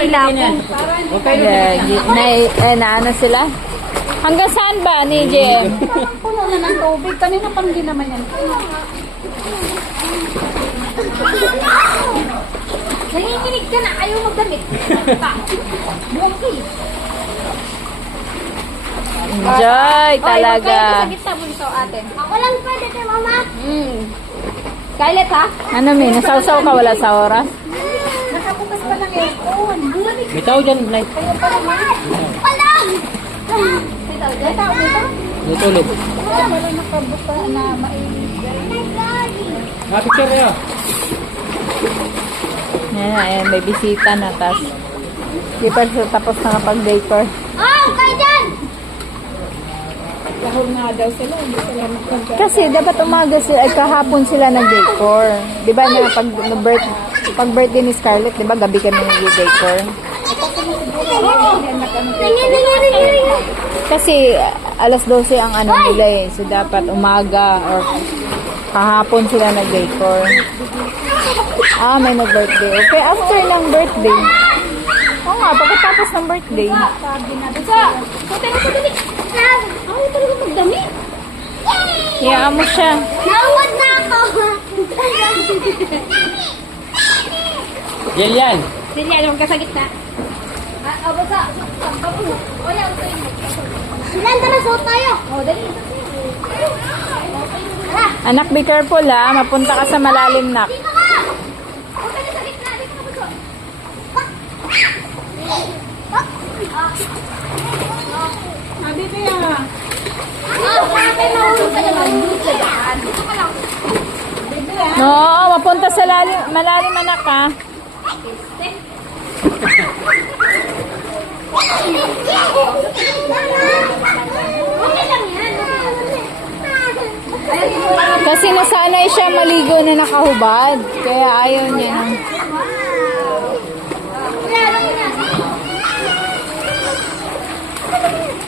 Pila ko. Okay na ano sila? Hanggang saan ba ni JM? Puno na ng tubig. Kanina pang di naman yan. Nanginginig ka na. Ayaw magdamit. Buwaki. Enjoy talaga. Sa gitna mo ito, ate. Ako lang pwede kay mama. Scarlett, ha? Ano may nasawsaw ka wala sa oras? Nakabukas pa lang aircon. Bitaw dyan, Nay. Palang! Bitaw, bitaw. Natulog. Wala nakabuka na mainit. Picture niya. Ayan, may bisita na. Tapos nakapag-decor. Oh, kayo dyan! Kasi dapat umaga sila, ay kahapon sila nag-decor. Di ba na pag birthday ni Scarlett, di ba gabi kami nag-decor? Kasi alas 12 ang ano nila eh. So dapat umaga or kahapon sila nag-decor. May nag-birthday. Okay, after ng birthday. Oo nga, pagkatapos ng birthday. Sabi na. Bisa! Putay na sa dali! Ako talaga magdami! Hayaan mo siya. Nawad na ako! Yan yan. Dili, alam ka sa gitna. Basa! Wala, ilan na suot tayo? Dali. Anak, be careful ha. Mapunta ka sa malalim na. Dito ka! Huwag ka na sa gitna. Dito ka ba? Sabi ko yan. Bakit nahulog ka naman? Dito ka lang. No, mapunta sa malalim anak ha. Okay lang yan. Kasi nasanay siya maligo na nakahubad. Kaya ayaw niya nang...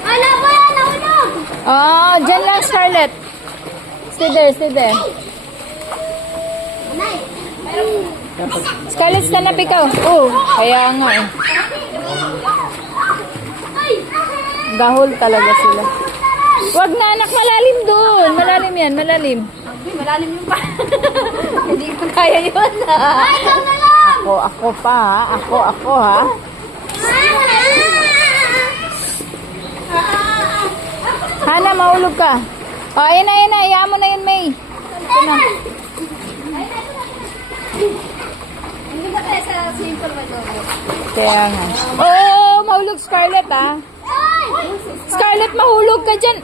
Ala ko yan, nahulog! Dyan lang Scarlett. Stay there. Scarlett, stand up ikaw. Kaya nga eh. Gahol talaga sila. Wag na anak, malalim doon. Malalim yan, malalim. Malalim yung pa. Hindi ko kaya yun. Ay, ikaw na lang! Ako pa ha. Ako ha. Hana, mahulog ka. Ayan na. Hayaan mo na yun, May. Ito na. Hindi ba tayo sa simple ba doon? Kaya nga. Mahulog Scarlett ha. Scarlett, mahulog ka dyan.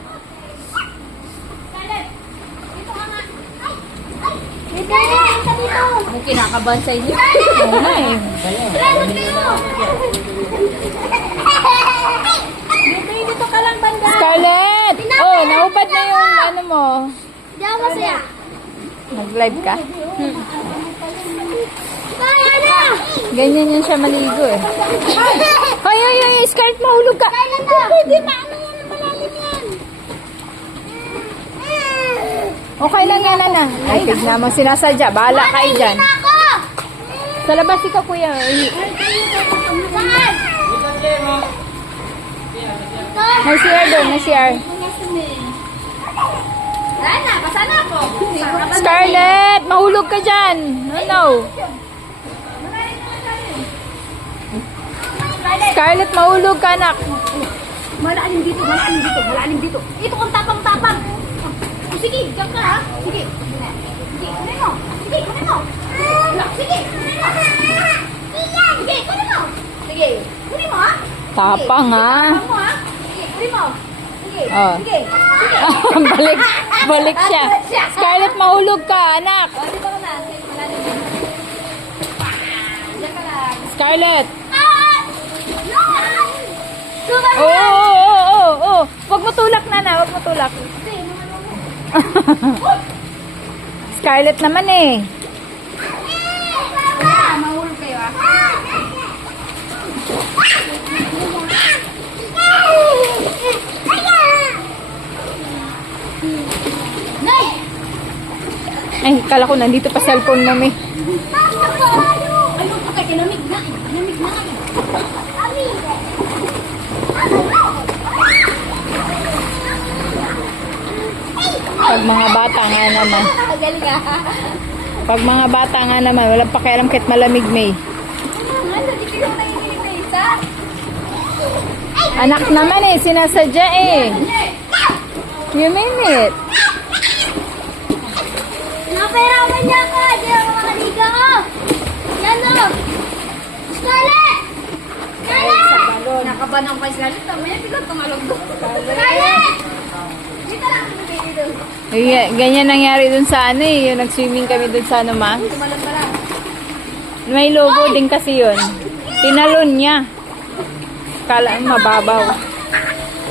May kinakabahan sa inyo. Oo nga eh. Dito ka lang banda. Scarlett! Nahubad na yung ano mo. Di ako masaya. Nag-live ka? Kaya na! Ganyan yan siya maligo eh. Ay, Scarlett, mahulog ka. Pwede na, ano yan, malalim yan. Okay lang yan, Ana. Ay, tignan mo, sinasadya. Bahala kayo dyan. Ako! Sa labas ikaw, kuya. Saan? May CR doon, may CR. Sana, basa na ako. Scarlett, mahulog ka dyan. No. Scarlett, mahulog ka, anak. Malalim dito. Ito kang tapang-tapang. Sige, diyan ka ha. Sige. Kunin mo. Sige. Sige, kunin mo. Sige, kunin mo ha. Tapang, ha? Tapang mo ha. Sige, kunin mo. Sige. Oh. Sige. Balik siya. Scarlett, mahulog ka, anak. Dito ka na. Malalim dito. Diyan ka lang. Scarlett. Sugar Oo. Huwag mo tulak, Nana. Huwag mo tulak. Scarlett naman eh. Mahulog kayo ah. Nay! Ay, kala ko nandito pa cellphone mo, eh. Ayun, lamig na. Pag mga bata nga naman. Galing ah. Pag mga bata nga naman, walang pakialam kahit malamig, May. Ano, di kayo nahihilig na isa? Anak naman eh, sinasadya eh. You mean it? Napahirapan niya ako. Di ako makaliga ko. Yan o. Scarlett! Scarlett! Nakabanang kay Scarlett. Tamaya, biglang tumalog doon. Scarlett! Dito lang. Dito. Ganyan nangyari dun sa ano eh, yung nag-swimming kami dun sa ano ma. Tumalog pa lang. May logo din kasi yun. Tinalon niya. Kala mababaw.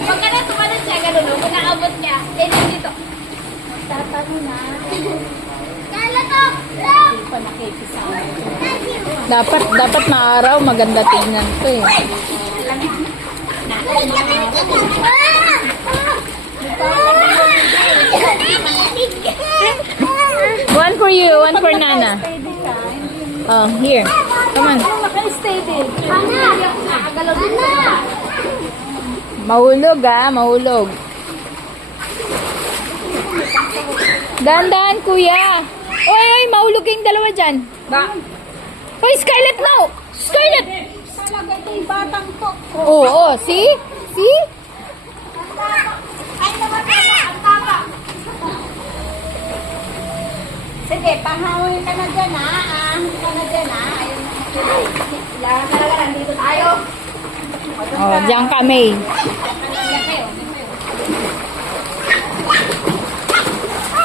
Pag ka na tumalog siya, gano'n. Kung nakaabot niya, eh dito. Tatalo na. Scarlett o! Dapat na araw, maganda tingnan to eh. One for you, one for Nana. Oh, here. Come on. Naka-stay din. Ana! Nakagalaw din. Ana! Mahulog ah, mahulog. Dahan-dahan kuya. Oy, oy, mahulog kayong dalawa dyan. Oy, Scarlett, no! Scarlett! Talaga ito yung batang to. Oo, oh, see? See? Ay, naman ang tama. Sige, panghawin ka na dyan, ha? Ahawin ka na dyan, ha? Ayun. Kailangan talaga nandito tayo. Oh, diyan kami.